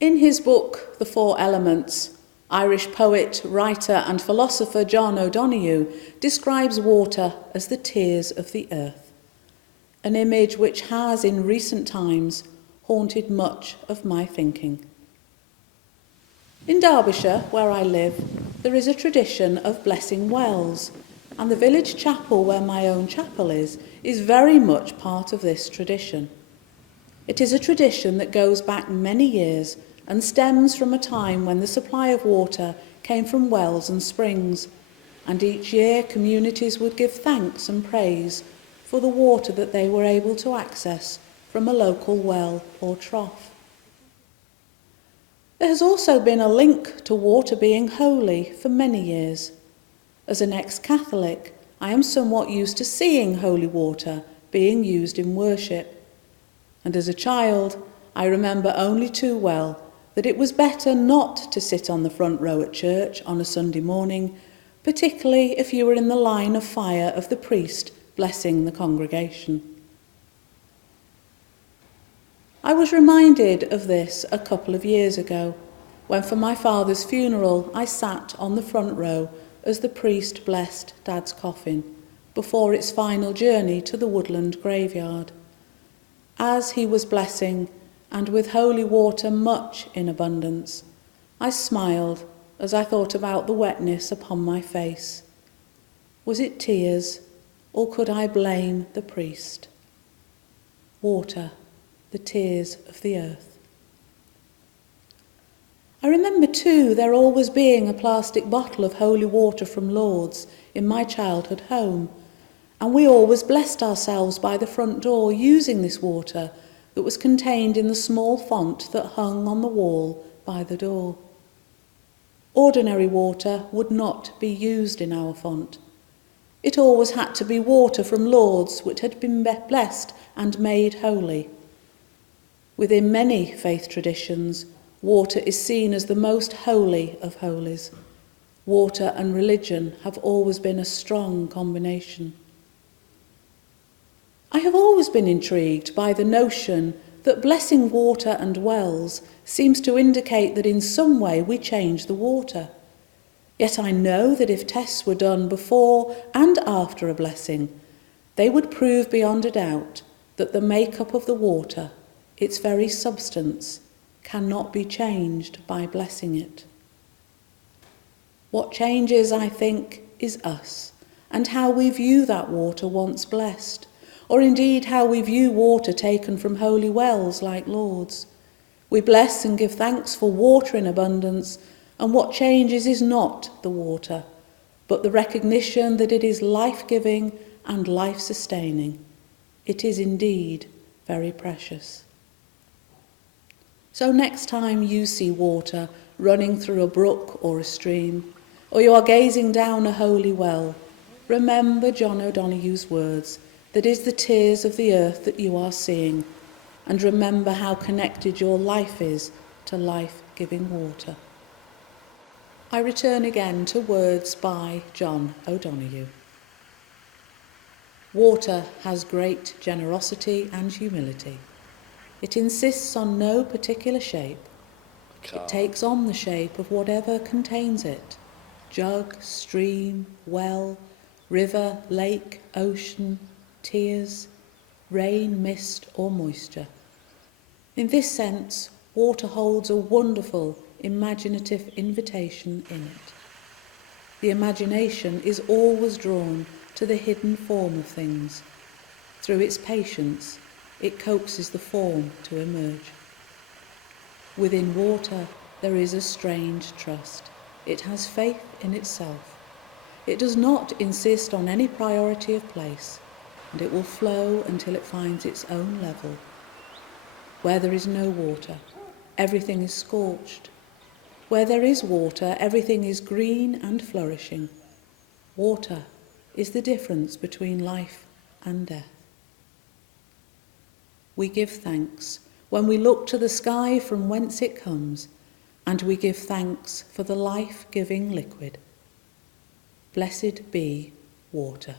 In his book, The Four Elements, Irish poet, writer and philosopher John O'Donoghue describes water as the tears of the earth, an image which has in recent times haunted much of my thinking. In Derbyshire, where I live, there is a tradition of blessing wells, and the village chapel where my own chapel is very much part of this tradition. It is a tradition that goes back many years and stems from a time when the supply of water came from wells and springs, and each year communities would give thanks and praise for the water that they were able to access from a local well or trough. There has also been a link to water being holy for many years. As an ex-Catholic, I am somewhat used to seeing holy water being used in worship. And as a child, I remember only too well that it was better not to sit on the front row at church on a Sunday morning, particularly if you were in the line of fire of the priest blessing the congregation. I was reminded of this a couple of years ago, when for my father's funeral I sat on the front row as the priest blessed Dad's coffin before its final journey to the woodland graveyard. As he was blessing, and with holy water much in abundance, I smiled as I thought about the wetness upon my face. Was it tears, or could I blame the priest? Water, the tears of the earth. I remember too there always being a plastic bottle of holy water from Lourdes in my childhood home, and we always blessed ourselves by the front door using this water that was contained in the small font that hung on the wall by the door. Ordinary water would not be used in our font. It always had to be water from Lourdes which had been blessed and made holy. Within many faith traditions, water is seen as the most holy of holies. Water and religion have always been a strong combination. I have always been intrigued by the notion that blessing water and wells seems to indicate that in some way we change the water. Yet I know that if tests were done before and after a blessing, they would prove beyond a doubt that the makeup of the water, its very substance, cannot be changed by blessing it. What changes, I think, is us, and how we view that water once blessed, or indeed how we view water taken from holy wells like Lourdes. We bless and give thanks for water in abundance, and what changes is not the water, but the recognition that it is life-giving and life-sustaining. It is indeed very precious. So next time you see water running through a brook or a stream, or you are gazing down a holy well, remember John O'Donoghue's words, that is the tears of the earth that you are seeing, and remember how connected your life is to life-giving water. I return again to words by John O'Donoghue. Water has great generosity and humility. It insists on no particular shape. It takes on the shape of whatever contains it: jug, stream, well, river, lake, ocean, tears, rain, mist or moisture. In this sense, water holds a wonderful, imaginative invitation in it. The imagination is always drawn to the hidden form of things. Through its patience, it coaxes the form to emerge. Within water, there is a strange trust. It has faith in itself. It does not insist on any priority of place, and it will flow until it finds its own level. Where there is no water, everything is scorched. Where there is water, everything is green and flourishing. Water is the difference between life and death. We give thanks when we look to the sky from whence it comes, and we give thanks for the life-giving liquid. Blessed be water.